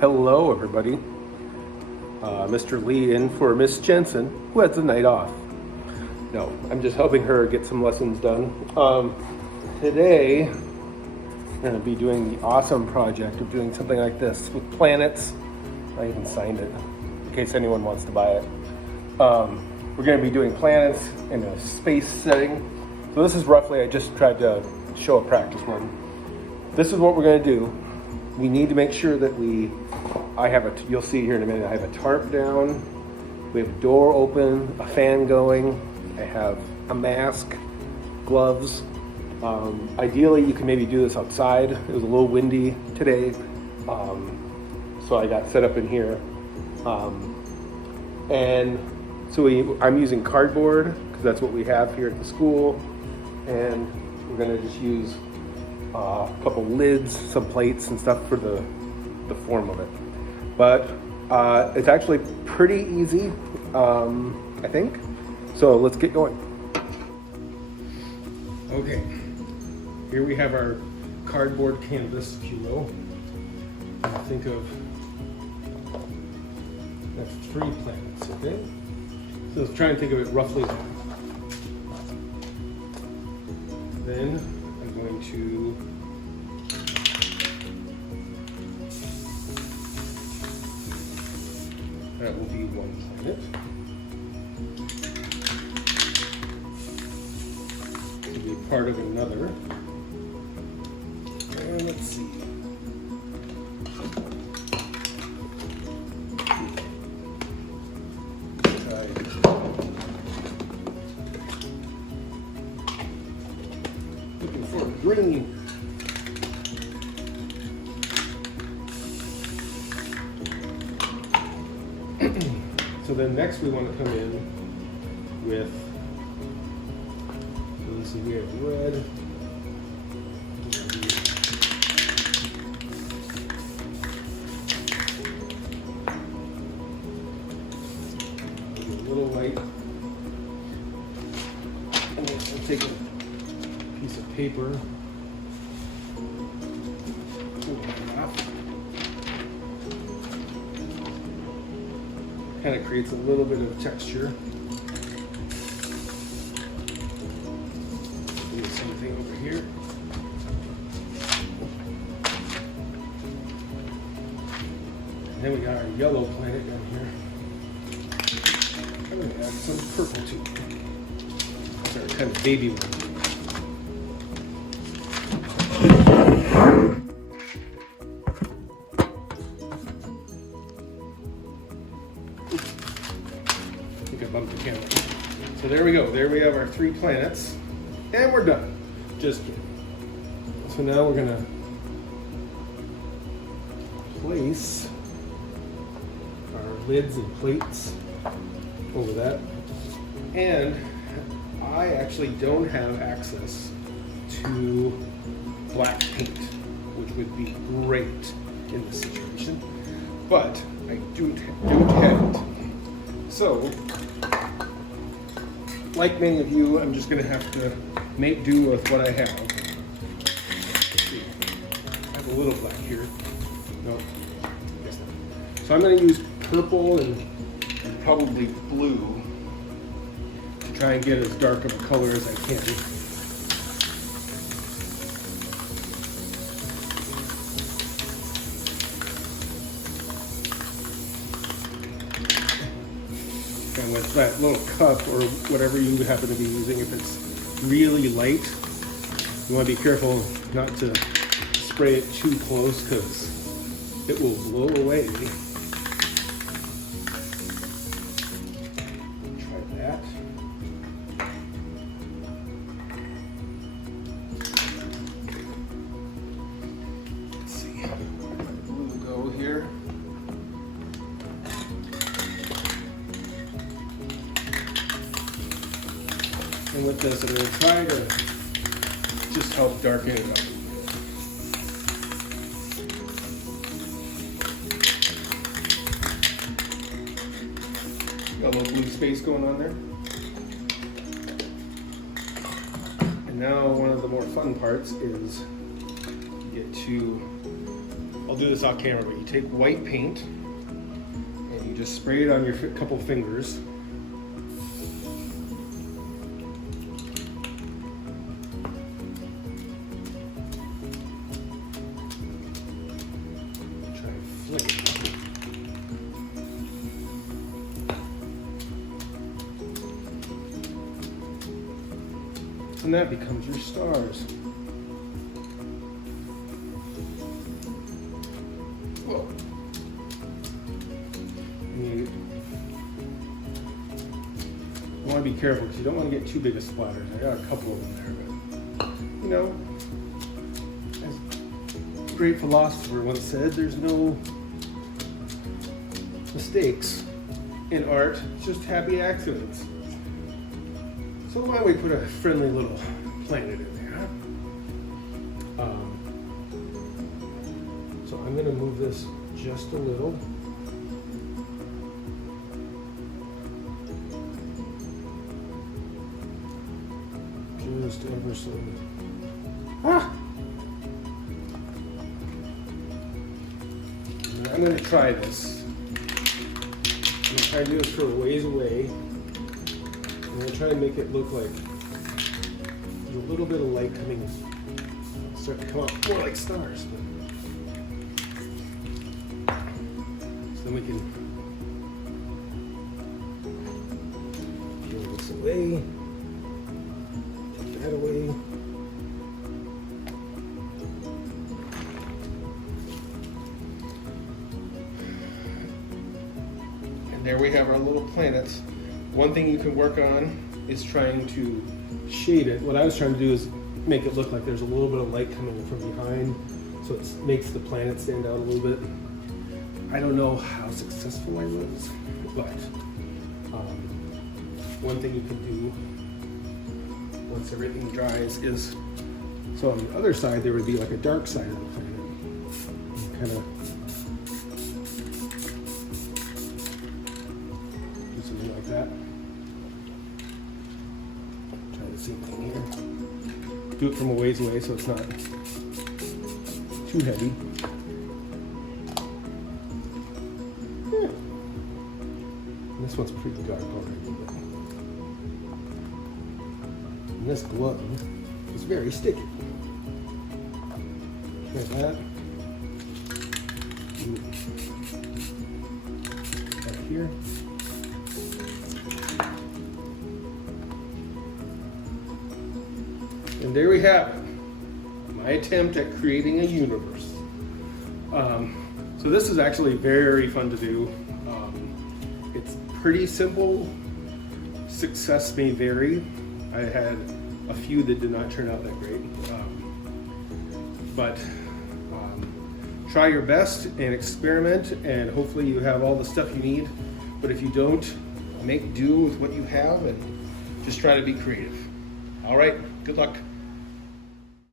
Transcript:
Hello, everybody. Mr. Lee in for Miss Jensen, who has the night off. No, I'm just helping her get some lessons done. Today, I'm going to be doing the awesome project of doing something like this with planets. I even signed it in case anyone wants to buy it. We're going to be doing planets in a space setting. So this is roughly, I just tried to show a practice one. This is what we're going to do. We need to make sure that you'll see here in a minute, I have a tarp down, we have a door open, a fan going, I have a mask, gloves. Ideally, you can maybe do this outside. It was a little windy today, so I got set up in here. I'm using cardboard, because that's what we have here at the school, and we're gonna just use a couple lids, some plates and stuff for the form of it. But it's actually pretty easy, I think. So let's get going. Okay, here we have our cardboard canvas, if you will. Think of, that's 3 planets, okay? So let's try and think of it roughly. Then I'm going to that will be 1 planet. To be part of another. And let's see. Looking for green. So then next we want to come in with, let's see, we have red. A little light. And then I'll take a piece of paper. Kind of creates a little bit of texture. Do the same thing over here. And then we got our yellow planet down here. I'm going to add some purple to it. That's our kind of baby one. I think I bumped the camera. So there we go. There we have our 3 planets. And we're done. Just kidding. So now we're going to place our lids and plates over that. And I actually don't have access to black paint, which would be great in this situation. But I don't have it. So, like many of you, I'm just going to have to make do with what I have. I have a little black here. No, I guess not. So I'm going to use purple and probably blue to try and get as dark of a color as I can. And with that little cup or whatever you happen to be using, if it's really light, you want to be careful not to spray it too close because it will blow away. Try that. Let's see. Blue go here. And with this, I'm going to try to just help darken it up. Got a little blue space going on there. And now one of the more fun parts is get to I'll do this off camera, but you take white paint and you just spray it on your couple fingers. Try and flick it. And that becomes your stars. Whoa. You want to be careful because you don't want to get too big of splatters. I got a couple of them there, but you know, as a great philosopher once said, there's no mistakes in art, just happy accidents. So why don't we put a friendly little planet in there, huh? So I'm going to move this just a little. Just ever so. Ah! I'm going to try this. I'm going to try to do this for a ways away. I'm going to try to make it look like there's a little bit of light coming, start to come out more like stars. So then we can peel this away, take that away. And there we have our little planets. One thing you can work on is trying to shade it. What I was trying to do is make it look like there's a little bit of light coming from behind, so it makes the planet stand out a little bit. I don't know how successful I was, but one thing you can do once everything dries is, so on the other side there would be like a dark side of the planet. Kind of do something like that. Try the same thing here. Do it from a ways away so it's not too heavy. Yeah. This one's pretty dark already. And this glove is very sticky. Like that. Right here. And there we have it. My attempt at creating a universe. So this is actually very fun to do. It's pretty simple. Success may vary. I had a few that did not turn out that great. But try your best and experiment, and hopefully you have all the stuff you need. But if you don't, make do with what you have and just try to be creative. All right, good luck.